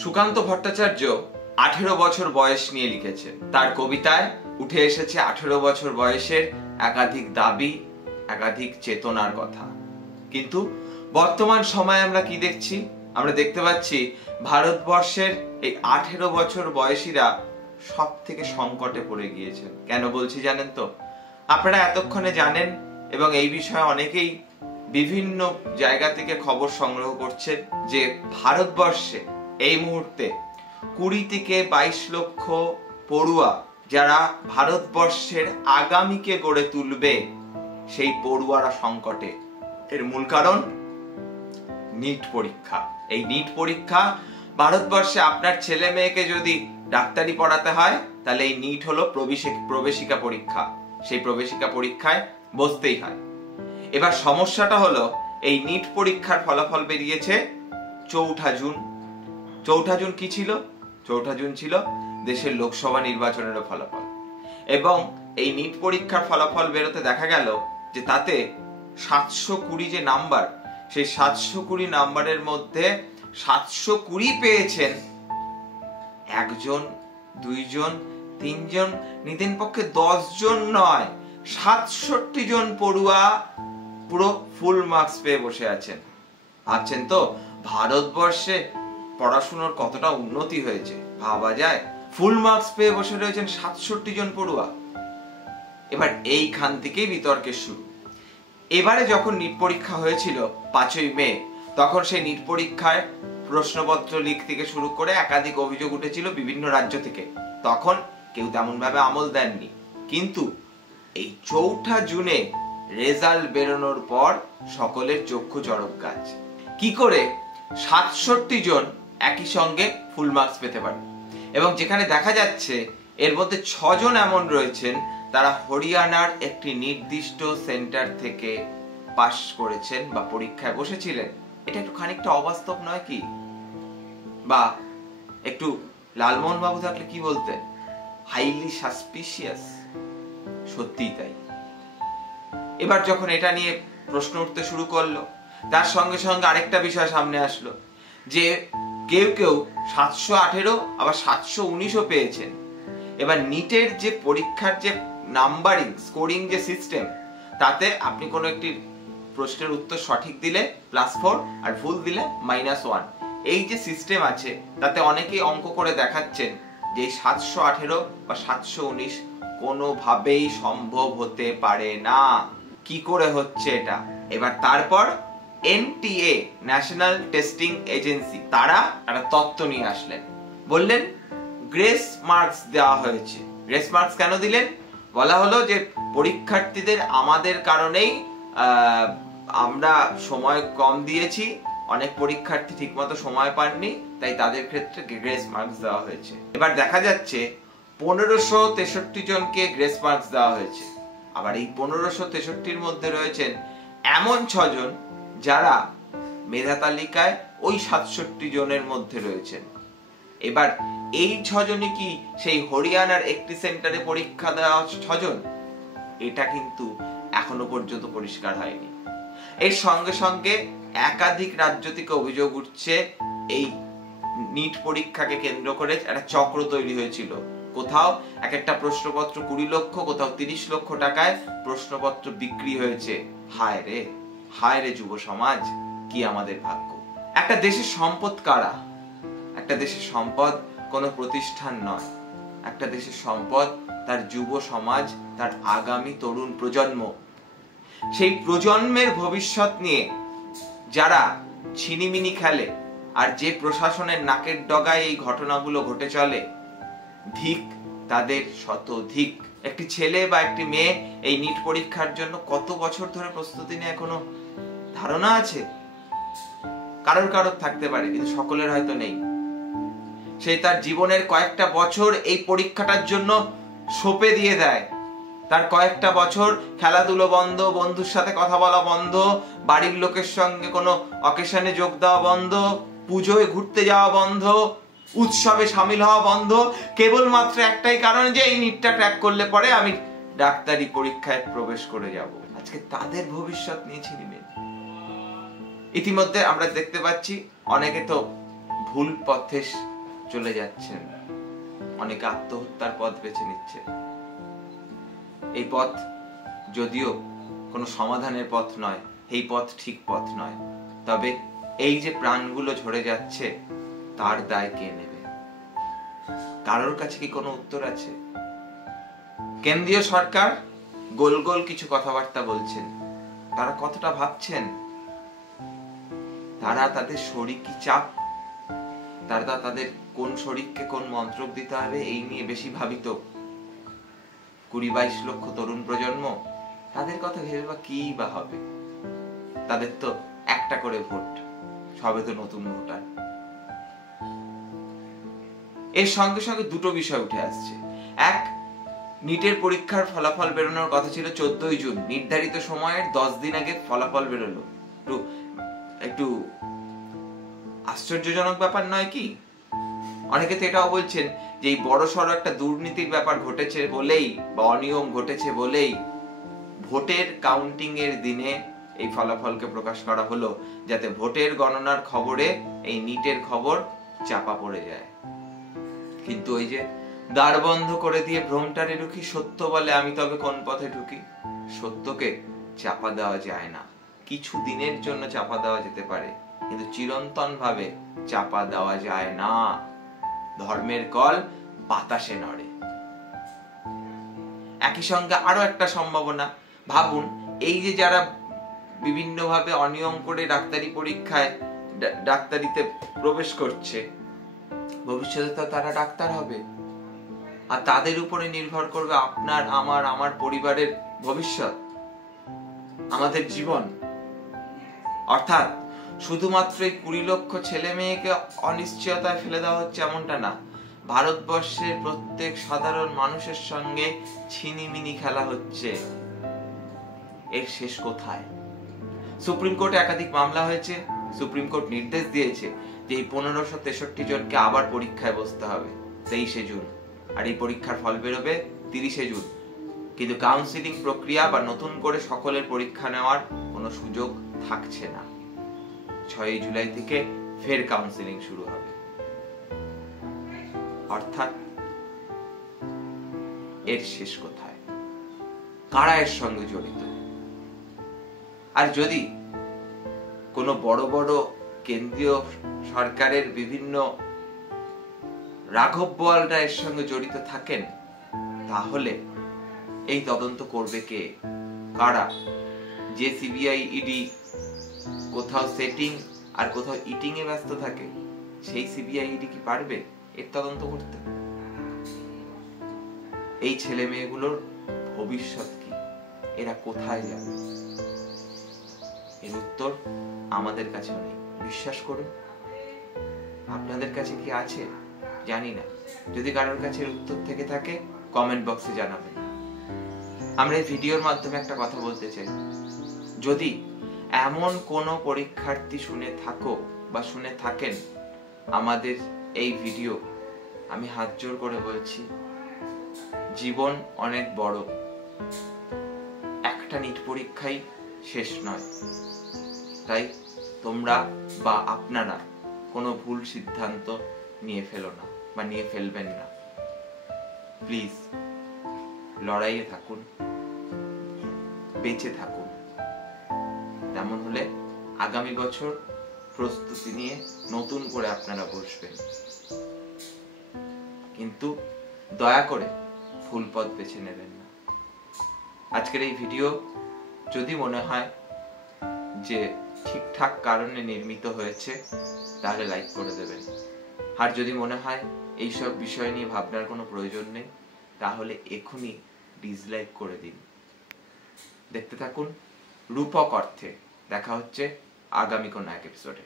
সুকান্ত ভট্টাচার্য 18 বছর বয়স নিয়ে লিখেছেন। তার কবিতায় উঠে এসেছে 18 বছর বয়সের একাধিক দাবি, একাধিক চেতনার কথা। কিন্তু বর্তমান সময়ে আমরা কি দেখছি? আমরা দেখতে পাচ্ছি ভারতবর্ষের এই 18 বছর বয়সীরা সব থেকে সংকটে পড়ে গিয়েছেন। কেন বলছি জানেন তো? আপনারা এতক্ষণে জানেন এবং এই বিষয়ে অনেকেই বিভিন্ন জায়গা থেকে খবর সংগ্রহ করছেন যে ভারতবর্ষে এই মুহূর্তে 20 থেকে 22 লক্ষ পড়ুয়া যারা ভারতবর্ষের আগামীকে গড়ে তুলবে, সেই পড়ুয়ারা সংকটে। এর মূল কারণ নিট পরীক্ষা। এই নিট পরীক্ষা ভারতবর্ষে আপনার ছেলে মেয়েকে যদি ডাক্তারি পড়াতে হয়, তাহলে এই নিট হলো প্রবেশিকা পরীক্ষা। সেই প্রবেশিকা পরীক্ষায় বসতেই হয়। এবার সমস্যাটা হলো এই নিট পরীক্ষার ফলাফল বেরিয়েছে 4 জুন। 4 জুন কি ছিল? 4 জুন ছিল দেশের লোকসভা নির্বাচনের ফলাফল। এবং এই নিট পরীক্ষার ফলাফল বেরোতে দেখা গেল যে তাতে 720 যে নাম্বার, সেই 720 নাম্বারের মধ্যে 720 পেয়েছেন 1 জন, 2 জন, 3 জন, নিতেন পক্ষে 10 জন নয়, 67 জন পড়ুয়া পুরো ফুল মার্কস পেয়ে বসে আছেন। ভাবছেন তো ভারতবর্ষে পড়াশোনার কতটা উন্নতি হয়েছে? ভাবা যায়? ফুল মার্কস পেয়ে বসে রয়েছেন 67 জন পড়ুয়া। এবার এইখান থেকেই বিতর্কের শুরু। এবারে যখন নিট পরীক্ষা হয়েছিল 5ই মে, তখন সেই নিট পরীক্ষায় প্রশ্নপত্র লিক থেকে শুরু করে একাধিক অভিযোগ উঠেছিল বিভিন্ন রাজ্য থেকে। তখন কেউ তেমন ভাবে আমল দেননি। কিন্তু এই 4 জুনে রেজাল্ট বেরোনোর পর সকলের চক্ষু চড়ক গাছ। কি করে 67 জন একই সঙ্গে ফুল মার্কস পেতে পারে? এবং যেখানে দেখা যাচ্ছে এর মধ্যে 6 জন এমন রয়েছেন তারা হরিয়ানার একটি নির্দিষ্ট সেন্টার থেকে পাস করেছেন বা পরীক্ষায় বসেছিলেন। এটা একটু খানিকটা অবাস্তব নয় কি? বা একটু লালমোহন বাবু থাকলে কি বলতেন? Highly suspicious. সত্যিই তাই। এবার যখন এটা নিয়ে প্রশ্ন উঠতে শুরু করলো, তার সঙ্গে সঙ্গে আরেকটা বিষয় সামনে আসলো যে কেউ কেউ 718 আবার 719ও পেয়েছেন। এবার নিটের যে পরীক্ষার যে নাম্বারিং স্কোরিং যে সিস্টেম, তাতে আপনি কোনো একটি প্রশ্নের উত্তর সঠিক দিলে +4 আর ভুল দিলে -1, এই যে সিস্টেম আছে তাতে অনেকেই অঙ্ক করে দেখাচ্ছেন যে 718 বা 719 কোনোভাবেই সম্ভব হতে পারে না। কি করে হচ্ছে এটা? এবার তারপর NTA ন্যাশনাল টেস্টিং এজেন্সি তারা একটা তত্ত্ব নিয়ে আসলেন। বললেন গ্রেস মার্কস দেওয়া হয়েছে। গ্রেস মার্কস কেন দিলেন? বলা হলো যে পরীক্ষার্থীদের আমাদের কারণেই আমরা সময় কম দিয়েছি, অনেক পরীক্ষার্থী ঠিকমতো সময় পাননি, তাই তাদের ক্ষেত্রে গ্রেস মার্কস দেওয়া হয়েছে। এবার দেখা যাচ্ছে 1563 জনকে গ্রেস মার্কস দেওয়া হয়েছে। আবার এই 1563-র মধ্যে রয়েছেন এমন 6 জন যারা মেধা তালিকায় ওই 67 জনের মধ্যে রয়েছেন। এবার এই 6 জনই কি সেই হরিয়ানার একটি সেন্টারে পরীক্ষা দেওয়া 6 জন? এটা কিন্তু এখনো পর্যন্ত পরিষ্কার হয়নি। এর সঙ্গে সঙ্গে একাধিক রাজ্য থেকে অভিযোগ উঠছে এই নিট পরীক্ষাকে কেন্দ্র করে একটা চক্র তৈরি হয়েছিল। কোথাও এক একটা প্রশ্নপত্র 20 লক্ষ, কোথাও 30 লক্ষ টাকায় প্রশ্নপত্র বিক্রি হয়েছে। হায় রে যুব সমাজ, কি আমাদের ভাগ্য! একটা দেশের সম্পদ কারা? একটা দেশের সম্পদ কোনো প্রতিষ্ঠান নয়। একটা দেশের সম্পদ তার যুব সমাজ, তার আগামী তরুণ প্রজন্ম। সেই প্রজন্মের ভবিষ্যৎ নিয়ে যারা ছিনিমিনি খেলে আর যে প্রশাসনের নাকের ডগায় এই ঘটনাগুলো ঘটে চলে, ধিক তাদের শতধিক। একটি ছেলে বা একটি মেয়ে এই নিট পরীক্ষার জন্য কত বছর ধরে প্রস্তুতি নেয় কোনো ধারণা আছে? কারোর থাকতে পারে, কিন্তু সকলের হয়তো নেই। সেই তার জীবনের কয়েকটা বছর এই পরীক্ষাটার জন্য সঁপে দিয়ে দেয়। তার কয়েকটা বছর খেলাধুলো বন্ধ, বন্ধুর সাথে কথা বলা বন্ধ, বাড়ির লোকের সঙ্গে কোনো অকেশনে যোগ দেওয়া বন্ধ, পুজোয় ঘুরতে যাওয়া বন্ধ, উৎসবে সামিল হওয়া বন্ধ, কেবলমাত্র একটাই কারণ যে এই নিটটা ক্র্যাক করলে পরে আমি ডাক্তারি পরীক্ষায় প্রবেশ করে যাব। আজকে তাদের ভবিষ্যৎ নিয়ে ছিনিমিনি। ইতিমধ্যে আমরা দেখতে পাচ্ছি অনেকে তো ভুল পথে চলে যাচ্ছেন, অনেকে আত্মহত্যার পথ বেছে নিচ্ছে। এই পথ যদিও কোনো সমাধানের পথ নয়, এই পথ ঠিক পথ নয়, তবে এই যে প্রাণগুলো ঝরে যাচ্ছে তার দায় কে নেবে? কারোর কাছে কি কোনো উত্তর আছে? কেন্দ্রীয় সরকার গোল গোল কিছু কথাবার্তা বলছেন, তারা কতটা ভাবছেন? তারা তাদের শরিকি চাপ, তারা তাদের কোন শরিককে কোন মন্ত্রক দিতে হবে এই নিয়ে বেশি ভাবিত। 20-22 লক্ষ তরুণ প্রজন্ম, তাদের কথা ভেবে বা কি বা হবে? তাদের তো একটা করে ভোট, সবে তো নতুন ভোটার। এর সঙ্গে সঙ্গে দুটো বিষয় উঠে আসছে। এক, নিটের পরীক্ষার ফলাফল বেরোনোর কথা ছিল 14ই জুন, নির্ধারিত সময়ের 10 দিন আগে ফলাফল বেরোলো। একটু আশ্চর্যজনক ব্যাপার নয় কি? অনেকে তো এটাও বলছেন যে এই বড় সড়ো একটা দুর্নীতির ব্যাপার ঘটেছে বলেই বা অনিয়ম ঘটেছে বলেই ভোটের কাউন্টিং এর দিনে এই ফলাফলকে প্রকাশ করা হলো, যাতে ভোটের গণনার খবরে এই নিটের খবর চাপা পড়ে যায়। কিন্তু ওই যে দ্বার বন্ধ করে দিয়ে ভ্রমটারে ঢুকি, সত্য বলে আমি তবে কোন পথে ঢুকি। সত্যকে চাপা দেওয়া যায় না, কিছু দিনের জন্য চাপা দেওয়া যেতে পারে, কিন্তু চিরন্তন ভাবে চাপা দেওয়া যায় না। ধর্মের কল বাতাসে নড়ে। একই সঙ্গে আরো একটা সম্ভাবনা, ভাবুন এই যে যারা বিভিন্ন ভাবে অনিয়ম করে ডাক্তারি পরীক্ষায় ডাক্তারিতে প্রবেশ করছে, ভবিষ্যতে তো তারা ডাক্তার হবে, আর তাদের উপরে নির্ভর করবে আপনার, আমার পরিবারের ভবিষ্যৎ, আমাদের জীবন। অর্থাৎ শুধুমাত্র এই 20 লক্ষ ছেলে মেয়েকে অনিশ্চয়তায় ফেলে দেওয়া হচ্ছে এমনটা না, ভারতবর্ষের প্রত্যেক সাধারণ মানুষের সঙ্গে ছিনিমিনি খেলা হচ্ছে। এর শেষ কোথায়? সুপ্রিম কোর্টে একাধিক মামলা হয়েছে, সুপ্রিম কোর্ট নির্দেশ দিয়েছে যে এই 1563 জনকে আবার পরীক্ষায় বসতে হবে 23শে জুন, আর এই পরীক্ষার ফল বেরোবে 30শে জুন। কিন্তু কাউন্সিলিং প্রক্রিয়া বা নতুন করে সকলের পরীক্ষা নেওয়ার কোনো সুযোগ থাকছে না। 6 জুলাই থেকে ফের কাউন্সিলিং শুরু হবে। অর্থাৎ এর শেষ কোথায়? কারা এর সঙ্গে জড়িত? আর যদি কোনো বড় বড় কেন্দ্রীয় সরকারের বিভিন্ন রাঘব বোয়ালরা এর সঙ্গে জড়িত থাকেন, তাহলে এই তদন্ত করবে কে? কারা? যে সিবিআই ইডি কোথাও সেটিং আর কোথাও ইটিং এ ব্যস্ত থাকে, সেই সিবিআই ইডি কি পারবে এর তদন্ত করতে? এই ছেলে মেয়েগুলোর ভবিষ্যৎ কি? এরা কোথায় যাবে? এর উত্তর আমাদের কাছেও নেই, বিশ্বাস করুন। আপনাদের কাছে কি আছে জানি না, যদি কারোর কাছে উত্তর থেকে থাকে কমেন্ট বক্সে জানাবেন। আমরা এই ভিডিওর মাধ্যমে একটা কথা বলতে চাই, যদি এমন কোন পরীক্ষার্থী শুনে থাকো বা শুনে থাকেন আমাদের এই ভিডিও, আমি হাত জোর করে বলছি, জীবন অনেক বড়, একটা নিট পরীক্ষাই শেষ নয়। তাই তোমরা বা আপনারা কোনো ভুল সিদ্ধান্ত নিয়ে ফেলো না বা নিয়ে ফেলবেন না। প্লিজ লড়াইয়ে থাকুন, বেঁচে থাকুন। তেমন হলে আগামী বছর প্রস্তুতি নিয়ে নতুন করে আপনারা বসবেন। কিন্তু দয়া করে ভুল পথ বেছে নেবেন না। আজকের এই ভিডিও যদি মনে হয় যে ঠিকঠাক কারণে নির্মিত হয়েছে, তাহলে লাইক করে দেবেন। আর যদি মনে হয় এইসব বিষয় নিয়ে ভাবনার কোনো প্রয়োজন নেই, তাহলে এখনই ডিসলাইক করে দিন। দেখতে থাকুন রূপক অর্থে। দেখা হচ্ছে আগামী কোনো এক এপিসোডে।